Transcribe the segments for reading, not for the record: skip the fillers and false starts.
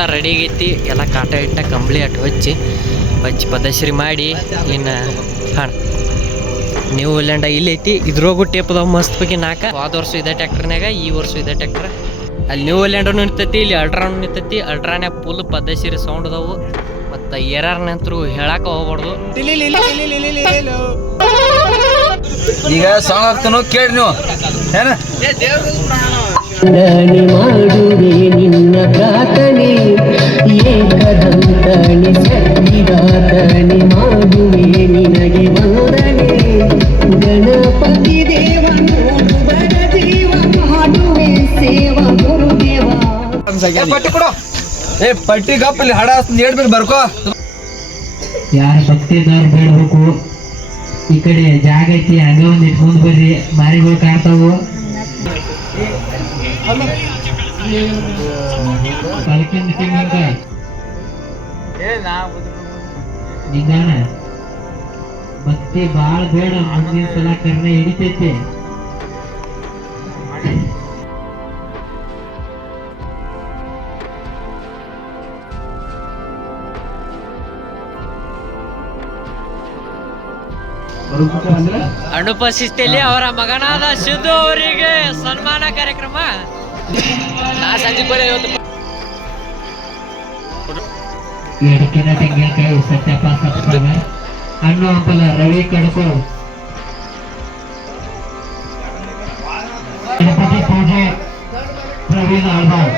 ಎಲ್ಲ ರೆಡಿ ಆಗೈತಿ. ಎಲ್ಲ ಕಾಟ ಇಟ್ಟ ಕಂಬಳಿ ಅಟ್ಟು ಹಚ್ಚಿ ಪದಶ್ರೀ ಮಾಡಿ ಇನ್ನು ಹಾಂ ನ್ಯೂ ಲ್ಯಾಂಡ ಇಲ್ಲಿ ಐತಿ. ಇದ್ರೋಗು ಟೇಪ್ ಅದಾವ ಮಸ್ತ್ ಬಗ್ಗೆ 4. ಹೋದ ವರ್ಷ ಇದೇ ಟ್ಯಾಕ್ಟರ್ನಾಗ, ಈ ವರ್ಷ ಇದೇ ಟ್ಯಾಕ್ಟರ್. ಅಲ್ಲಿ ನ್ಯೂ ಲ್ಯಾಂಡೂ ನಿಂತೈತಿ, ಇಲ್ಲಿ ಅಲ್ಟ್ರಾನು ನಿಂತೈತಿ. ಅಲ್ಟ್ರಾನ್ಯಾಗ ಫುಲ್ ಪದಶ್ರೀ ಸೌಂಡ್ ಅದಾವು. ಮತ್ತು ಏರಾರ್ನಂತರೂ ಹೇಳಕ್ಕೆ ಹೋಗ್ಬಾರ್ದು. ಈಗ ಸಾಂಗ್ ಆಗ್ತಾನೋ ಕೇಳಿ ನೀವು ಏನ ಮಾಡುವೆ ನಿನ್ನ ಪ್ರಾರ್ಥನೆ ಏಕದಂತಣಿ ಸತ್ತಿದಾತಣಿ ಮಾಡುವೆ ನಿನಗೆ ವಂದನೆ ಗಣಪತಿ ದೇವ ನೋಡುವರ ಜೀವ ಮಾಡುವೆ ಸೇವ ಗುರುದೇವ. ಪಟ್ಟಿ ಕೊಡು. ಪಟ್ಟಿ ಗಪ್ಪಲ್ಲಿ ಹಡ ಹೇಳ್ಬೇಕು ಬರ್ಕೋ. ಯಾರು ಭಕ್ತಿದವ್ರು ಬೇಡ್ಬೇಕು. ಈ ಕಡೆ ಜಾಗ ಐತಿ, ಹಂಗ ಒಂದ್ ಇಟ್ಕೊಂಡ್ ಬರ್ರಿ. ಮಾರಿಗಳು ಕಾಣ್ತಾವು. ನಿಧಾನ ಭಕ್ತಿ ಬಾಳ್ ಬೇಡ. ಮುಂದಿನ ಸಲ ಕರ್ಣ ಹಿಡಿತೈತಿ. ಅನುಪಸ್ಥಿತಿಯಲ್ಲಿ ಅವರ ಮಗನಾದ ಸಿದ್ದು ಅವರಿಗೆ ಸನ್ಮಾನ ಕಾರ್ಯಕ್ರಮ. ಎಡಕಿನ ತೆಂಗಿನಕಾಯಿ ಸತ್ಯಪ್ಪ ಸಪ್ತಾಗ ಹಣ್ಣು ಹಂಪಲ ರವಿ ಕಡ್ಕೋ. ಗಣಪತಿ ಪೂಜೆ ಪ್ರವೀಣ್ ಆಳ್ವಾಳ್.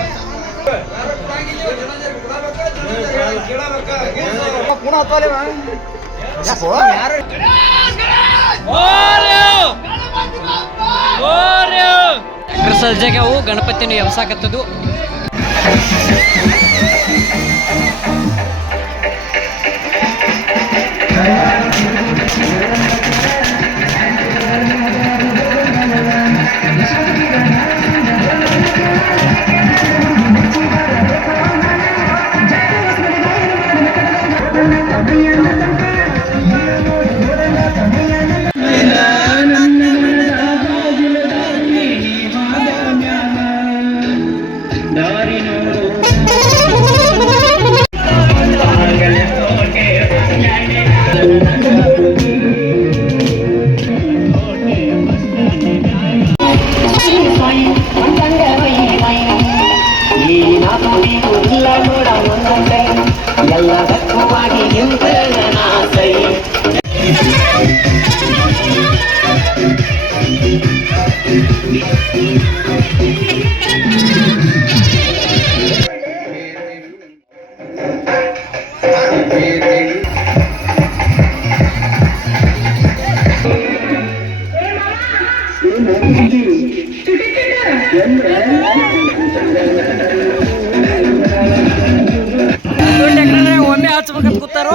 ಸಜ್ಜಾಗ ಅವು ಗಣಪತಿನ ಎಬ್ಸಾಕತ್ತದು. ಒಮ್ಮೆ ಹಚ್ಬೇಕಂತ ಕೂತಾರೋ.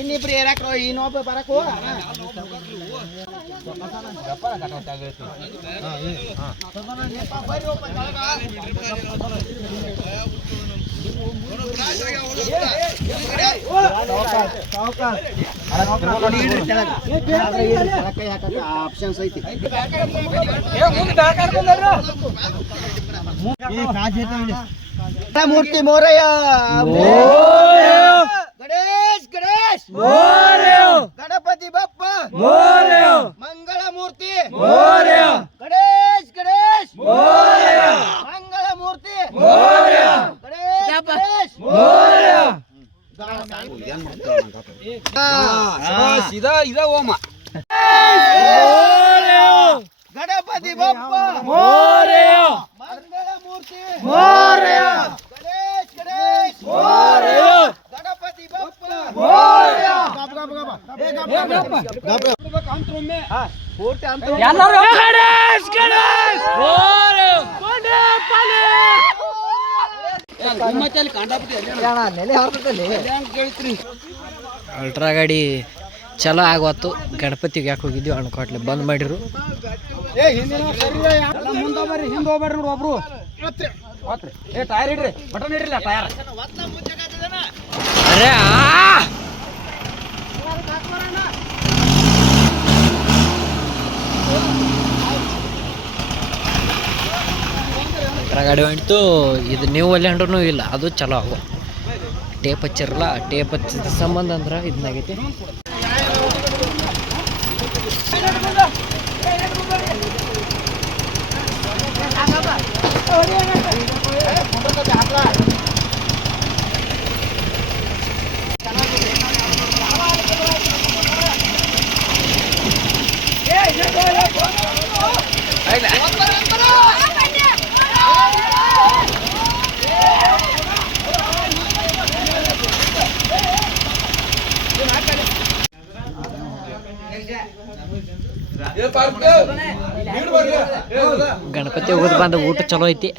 ಇನ್ನಿಬ್ರು ಏರಾಕ್ರೋ ಇನ್ನೊಬ್ಬ ಬರಕೋ. ಆಪ್ಷನ್ಸ್ ಐತಿ. ಮೂರ್ತಿ ಮೋರಯ್ಯ ಗಣೇಶ್ ಗಣೇಶ್ ಗಣಪತಿ ಬಪ್ಪ ಮಂಗಳ ಮೂರ್ತಿ ಗಣೇಶ್ ಗಣೇಶ್ ಮಂಗಳ ಮೂರ್ತಿ ಗಣೇಶ್ ಇದ ಓಮ ಗಣಪತಿ ಬಪ್ಪ ಮಂಗಳ ಮೂರ್ತಿ ಗಣೇಶ್ ಗಣೇಶ್ ಗಣಪತಿ ಬಪ್ಪ ಎಲ್ಲರೂ ಗಣೇಶ್ ಗಣೇಶ್ ಅಲ್ಟ್ರಾ ಗಾಡಿ ಚಲೋ ಆಗವತ್ತು ಗಣಪತಿಗೆ ಯಾಕೆ ಹೋಗಿದ್ವಿ ಅಣ್ಕೊಟ್ಲೆ ಬಂದ್ ಮಾಡಿರು. ಟೈರ್ ಇಡ್ರಿ ಬಟನ್ ಇಡ್ರಿಲ್ಲ ಟೈರ್ ಅರೆ ಅಲ್ಟ್ರಾ ಗಾಡಿ ಹೊಂಟು. ಇದು ನೀವು ಅಲ್ಲಿ ಹೊಂಡ್ರೂ ಇಲ್ಲ, ಅದು ಚಲೋ ಆಗುವ. ಟೇಪ್ ಹಚ್ಚಿರಲ್ಲ, ಟೇಪ್ ಹಚ್ಚಿದ ಸಂಬಂಧ ಅಂದ್ರೆ ಇದನ್ನಾಗೈತಿ. ಗಣಪತಿ ಹೋಗೋದು ಬಂದ ಊಟ ಚಲೋ ಐತಿ.